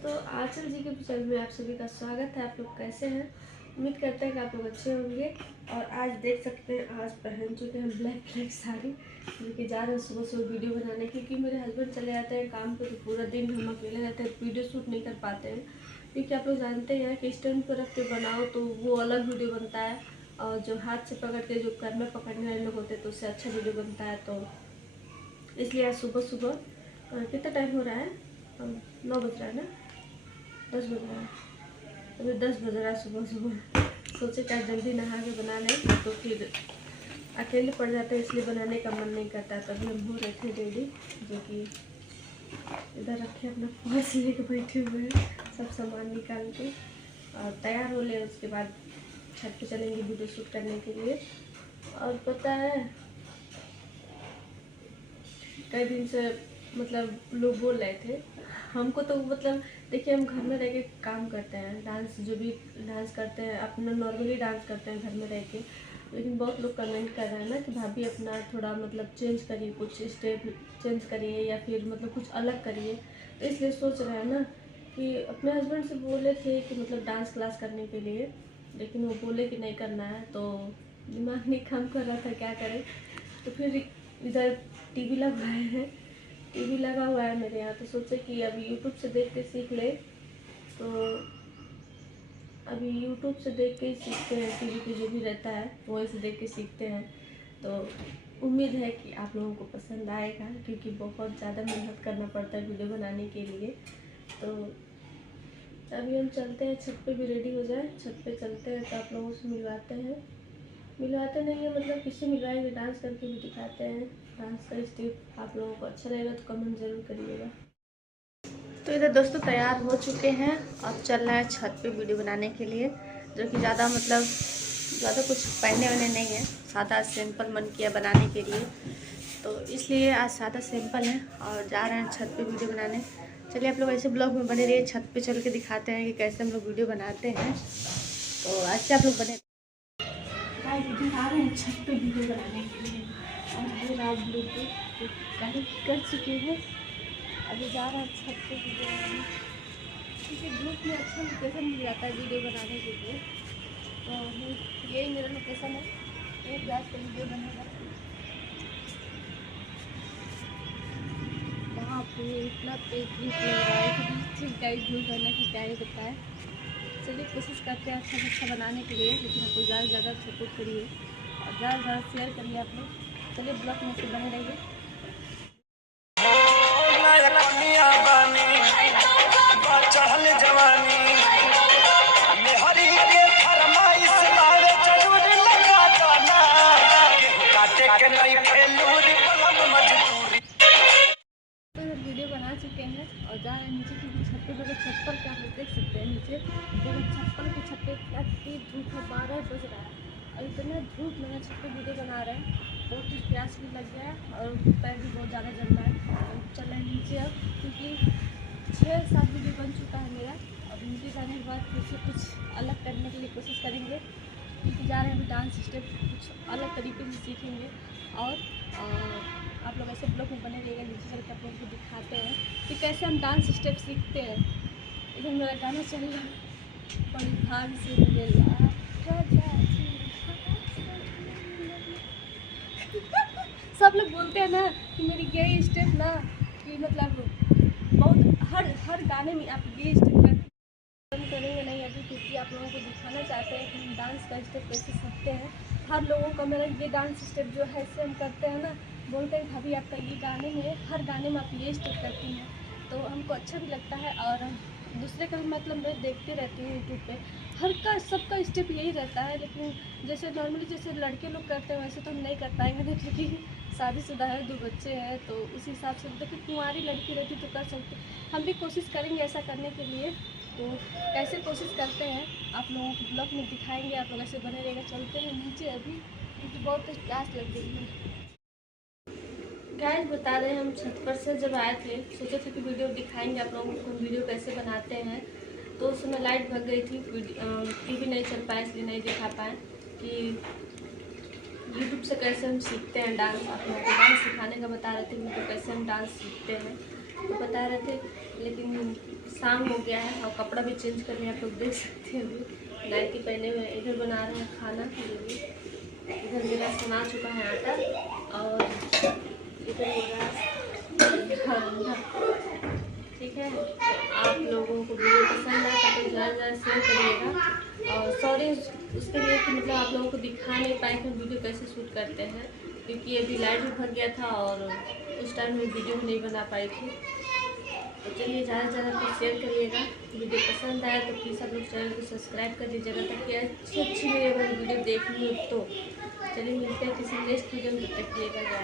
दोस्तों, आंचल जी के चैनल में आप सभी का स्वागत है। आप लोग कैसे हैं? उम्मीद करते हैं कि आप लोग अच्छे होंगे। और आज देख सकते हैं, आज पहन चुके हैं ब्लैक साड़ी, क्योंकि जा रहे हैं सुबह सुबह वीडियो बनाने। क्योंकि मेरे हस्बैंड चले जाते हैं काम पे, तो पूरा दिन हम अकेले रहते हैं, वीडियो शूट नहीं कर पाते हैं। क्योंकि आप लोग जानते हैं कि स्टैंड पर रख के बनाओ तो वो अलग वीडियो बनता है, और जो हाथ से पकड़ के जो कर में पकड़ने वाले लोग होते हैं तो उससे अच्छा वीडियो बनता है। तो इसलिए आज सुबह सुबह कितना टाइम हो रहा है, 9 बज रहा है ना, 10 बज रहा है, अभी 10 बज रहा है सुबह सुबह। सोचे क्या जल्दी नहा के बना लें, तो फिर अकेले पड़ जाते हैं, इसलिए बनाने का मन नहीं करता। तभी हम हो रहे थे रेडी, जो कि इधर रखे अपना पर्स लेके बैठे हुए हैं, सब सामान निकाल के और तैयार हो ले। उसके बाद छत पे चलेंगे वीडियो शूट करने के लिए। और पता है, कई दिन से मतलब लोग बोल रहे थे हमको, तो मतलब देखिए, हम घर में रह के काम करते हैं, डांस जो भी डांस करते हैं अपना नॉर्मली डांस करते हैं घर में रह के। लेकिन बहुत लोग कमेंट कर रहे हैं ना कि भाभी अपना थोड़ा मतलब चेंज करिए, कुछ स्टेप चेंज करिए या फिर मतलब कुछ अलग करिए। तो इसलिए सोच रहे हैं ना कि अपने हस्बैंड से बोले थे कि मतलब डांस क्लास करने के लिए, लेकिन वो बोले कि नहीं करना है। तो दिमाग नहीं काम कर रहा था क्या करें। तो फिर इधर टीवी लगवाए हैं, टीवी लगा हुआ है मेरे यहाँ। तो सोचे कि अभी यूट्यूब से देख के सीख ले, तो अभी यूट्यूब से देख के ही सीखते हैं। टीवी पे जो भी रहता है वही से देख के सीखते हैं। तो उम्मीद है कि आप लोगों को पसंद आएगा, क्योंकि बहुत ज़्यादा मेहनत करना पड़ता है वीडियो बनाने के लिए। तो अभी हम चलते हैं, छत पे भी रेडी हो जाए, छत पे चलते हैं तो आप लोगों से मिलवाते नहीं है, मतलब किसी मिलवाएंगे, डांस करके भी दिखाते हैं। डांस का स्टेप आप लोगों को अच्छा लगेगा तो कमेंट ज़रूर करिएगा। तो इधर दोस्तों तैयार हो चुके हैं और चल रहा है छत पे वीडियो बनाने के लिए, जो कि ज़्यादा मतलब ज़्यादा कुछ पहने वहने नहीं है, सादा सिंपल मन किया बनाने के लिए। तो इसलिए आज सादा सिंपल है और जा रहे हैं छत पे वीडियो बनाने। चलिए आप लोग ऐसे ब्लॉग में बने रहिए, छत पे चल के दिखाते हैं कि कैसे हम लोग वीडियो बनाते हैं। तो आज से आप लोग बने इधर आ रहे हैं छत पे वीडियो बनाने के लिए। और ये रात ब्लूटूथ कनेक्ट कर चुके हैं, अभी जा रहा है छत पे वीडियो बनाने, क्योंकि ग्रुप में अच्छा लोकेशन मिल जाता है वीडियो बनाने के लिए। तो यही मेरा लोकेशन है, एक रात पे वीडियो बनेगा। वहाँ पे इतना पेज लग रहा है कि ठीक गाइड भूल करना कि क्या ही बताए। चलिए कोशिश करते हैं अच्छा बनाने के लिए, लेकिन आपको ज़्यादा से ज़्यादा सपोर्ट करिए और ज़्यादा से ज़्यादा शेयर करिए आप लोग। चलिए ब्लॉग में से बने रहिए। वीडियो बना चुके हैं और जा रहे हैं नीचे, क्योंकि छत पे मेरे छप्पर का आप लोग देख सकते हैं नीचे, मेरे छप्पर की छत पे इतना तेज धूप है, 12 बज रहा है और इतना धूप में छत पे वीडियो बना रहे हैं। बहुत ही प्यास भी लग गया है और पैर भी बहुत ज़्यादा जल रहा है। तो चल रहे हैं नीचे अब, क्योंकि 6-7 वीडियो बन चुका है मेरा। और नीचे जाने के बाद फिर से कुछ अलग करने के लिए कोशिश करेंगे, क्योंकि जा रहे हैं अभी डांस स्टेप कुछ अलग तरीके से सीखेंगे। और आप लोग ऐसे ब्लॉग में बने रहिएगा, नीचे चल के आप लोगों को दिखाते हैं कि कैसे हम डांस स्टेप सीखते हैं। इधर मेरा गाना चल रहा है, बड़ी भाग से मिलेला सब लोग बोलते हैं ना कि मेरी ये स्टेप ना, कि मतलब बहुत हर गाने में आप ये स्टेप करेंगे नहीं अभी, क्योंकि आप लोगों को दिखाना चाहते हैं कि हम डांस का स्टेप कैसे सीखते हैं। हर लोगों का मेरा ये डांस स्टेप जो है इससे हम करते हैं ना, बोलते हैं भाभी आपका ये गाने में, हर गाने में आप ये स्टेप करती हैं, तो हमको अच्छा भी लगता है। और दूसरे का मतलब मैं देखती रहती हूँ यूट्यूब पे, हर का सबका स्टेप यही रहता है। लेकिन जैसे नॉर्मली जैसे लड़के लोग करते हैं वैसे तो हम नहीं कर पाएंगे ना, क्योंकि शादीशुदा है, 2 बच्चे हैं। तो उस हिसाब से देखिए, कुंवारी लड़की रहती तो कर सकते, हम भी कोशिश करेंगे ऐसा करने के लिए। तो कैसे कोशिश करते हैं आप लोगों को ब्लॉग में दिखाएंगे, आप लोग ऐसे बने रहेगा। चलते हैं नीचे अभी, क्योंकि बहुत प्यास लग गई है। गाइस बता रहे हैं, हम छत पर से जब आए थे सोचे थे कि वीडियो दिखाएंगे आप लोगों को, वीडियो कैसे बनाते हैं। तो उस समय लाइट भग गई थी, टीवी नहीं चल पाया, इसलिए नहीं दिखा पाए कि यूट्यूब से कैसे हम सीखते हैं डांस। आप लोगों को डांस सिखाने का बता रहे थे, वीडियो कैसे हम डांस सीखते हैं तो बता रहे थे, लेकिन शाम हो गया है और कपड़ा भी चेंज करने आप लोग देख सकते हैं। अभी नाइटी पहने हुए इधर बना रहे हैं खाना के लिए। इधर मेरा सना चुका है आटा और इधर मेरा ठीक है। आप लोगों को वीडियो पसंद आए तो ज़्यादा शेयर करिएगा। और सॉरी उसके लिए कि मतलब आप लोगों को दिखा नहीं पाए कि वीडियो कैसे शूट करते हैं, क्योंकि अभी लाइट भी भर गया था और उस टाइम में वीडियो भी नहीं बना पाई थी। तो चलिए ज़्यादा से ज़्यादा कुछ शेयर करिएगा। वीडियो पसंद आया तो प्लीज़ आप लोग चैनल को सब्सक्राइब कर दीजिएगा, ताकि अच्छी मेरी अगर वीडियो देखनी हो तो। चलिए मिलते हैं किसी नेक्स्ट वीडियो में, तब तक किएगा।